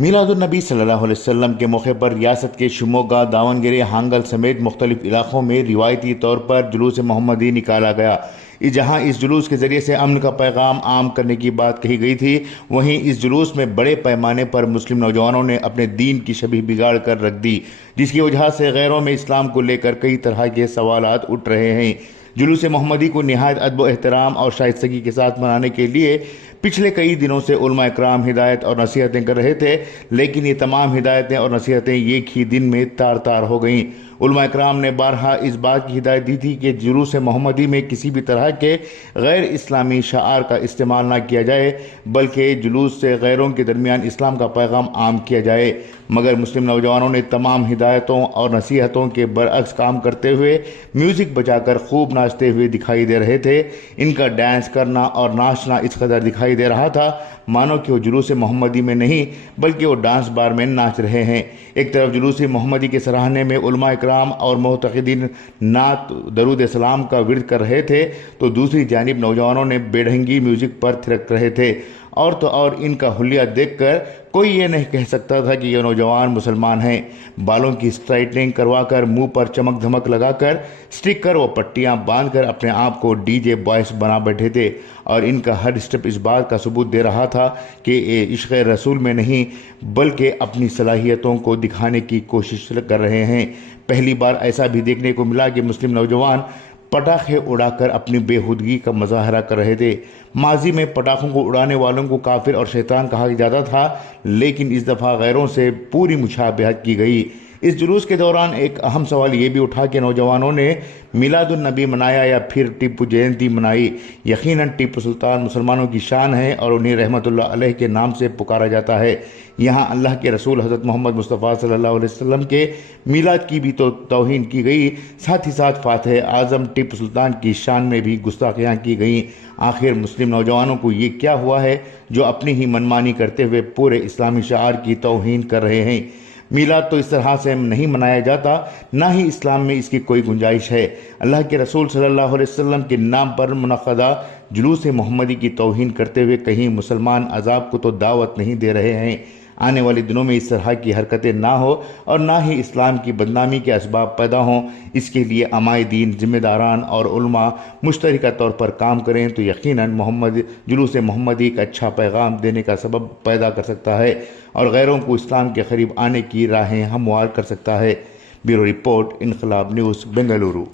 میلادالنبی صلی اللہ علیہ وسلم کے موقع پر ریاست کے شموگا، داونگیرے، ہانگل سمیت مختلف علاقوں میں روایتی طور پر جلوس محمدی نکالا گیا۔ جہاں اس جلوس کے ذریعے سے امن کا پیغام عام کرنے کی بات کہی گئی تھی، وہیں اس جلوس میں بڑے پیمانے پر مسلم نوجوانوں نے اپنے دین کی شبیہ بگاڑ کر رکھ دی، جس کی وجہ سے غیروں میں اسلام کو لے کر کئی طرح کے سوالات اٹھ رہے ہیں۔ جلوس محمدی کو نہایت ادب و احترام اور شائستگی کے ساتھ منانے کے لیے پچھلے کئی دنوں سے علماء اکرام ہدایت اور نصیحتیں کر رہے تھے، لیکن یہ تمام ہدایتیں اور نصیحتیں ایک ہی دن میں تار تار ہو گئیں۔ علماء اکرام نے بارہا اس بات کی ہدایت دی تھی کہ جلوس محمدی میں کسی بھی طرح کے غیر اسلامی شعار کا استعمال نہ کیا جائے، بلکہ جلوس سے غیروں کے درمیان اسلام کا پیغام عام کیا جائے، مگر مسلم نوجوانوں نے تمام ہدایتوں اور نصیحتوں کے برعکس کام کرتے ہوئے میوزک بجا کر خوب ناچتے ہوئے دکھائی دے رہے تھے۔ ان کا ڈانس کرنا اور ناچنا اس قدر دکھائی دے رہا تھا مانو کہ وہ جلوس محمدی میں نہیں بلکہ وہ ڈانس بار میں ناچ رہے ہیں۔ ایک طرف جلوس محمدی کے سراہنے میں علماء اکرام اور معتقدین نعت درود سلام کا ورد کر رہے تھے، تو دوسری جانب نوجوانوں نے بے ڈھنگی میوزک پر تھرک رہے تھے، اور تو اور ان کا حلیہ دیکھ کر کوئی یہ نہیں کہہ سکتا تھا کہ یہ نوجوان مسلمان ہیں۔ بالوں کی اسٹرائٹنگ کروا کر، منہ پر چمک دھمک لگا کر، اسٹیکر و پٹیاں باندھ کر اپنے آپ کو ڈی جے بوائز بنا بیٹھے تھے، اور ان کا ہر اسٹیپ اس بات کا ثبوت دے رہا تھا کہ یہ عشق رسول میں نہیں بلکہ اپنی صلاحیتوں کو دکھانے کی کوشش کر رہے ہیں۔ پہلی بار ایسا بھی دیکھنے کو ملا کہ مسلم نوجوان پٹاخے اڑا کر اپنی بے خودگی کا مظاہرہ کر رہے تھے۔ ماضی میں پٹاخوں کو اڑانے والوں کو کافر اور شیطان کہا جاتا تھا، لیکن اس دفعہ غیروں سے پوری مشابہت کی گئی۔ اس جلوس کے دوران ایک اہم سوال یہ بھی اٹھا کہ نوجوانوں نے میلاد النبی منایا یا پھر ٹیپو جینتی منائی؟ یقیناً ٹیپو سلطان مسلمانوں کی شان ہے اور انہیں رحمت اللہ علیہ کے نام سے پکارا جاتا ہے۔ یہاں اللہ کے رسول حضرت محمد مصطفیٰ صلی اللہ علیہ وسلم کے میلاد کی بھی توہین کی گئی، ساتھ ہی ساتھ فاتح اعظم ٹیپو سلطان کی شان میں بھی گستاخیاں کی گئیں۔ آخر مسلم نوجوانوں کو یہ کیا ہوا ہے جو اپنی ہی منمانی کرتے ہوئے پورے اسلامی شعار کی توہین کر رہے ہیں؟ میلاد تو اس طرح سے نہیں منایا جاتا، نہ ہی اسلام میں اس کی کوئی گنجائش ہے۔ اللہ کے رسول صلی اللہ علیہ وسلم کے نام پر منعقدہ جلوس محمدی کی توہین کرتے ہوئے کہیں مسلمان عذاب کو تو دعوت نہیں دے رہے ہیں۔ آنے والے دنوں میں اس طرح کی حرکتیں نہ ہو اور نہ ہی اسلام کی بدنامی کے اسباب پیدا ہوں، اس کے لیے عمائے دین، ذمہ داران اور علماء مشترکہ طور پر کام کریں تو یقیناً جلوس محمدی ایک اچھا پیغام دینے کا سبب پیدا کر سکتا ہے اور غیروں کو اسلام کے قریب آنے کی راہیں ہموار کر سکتا ہے۔ بیورو رپورٹ، انقلاب نیوز، بنگلورو۔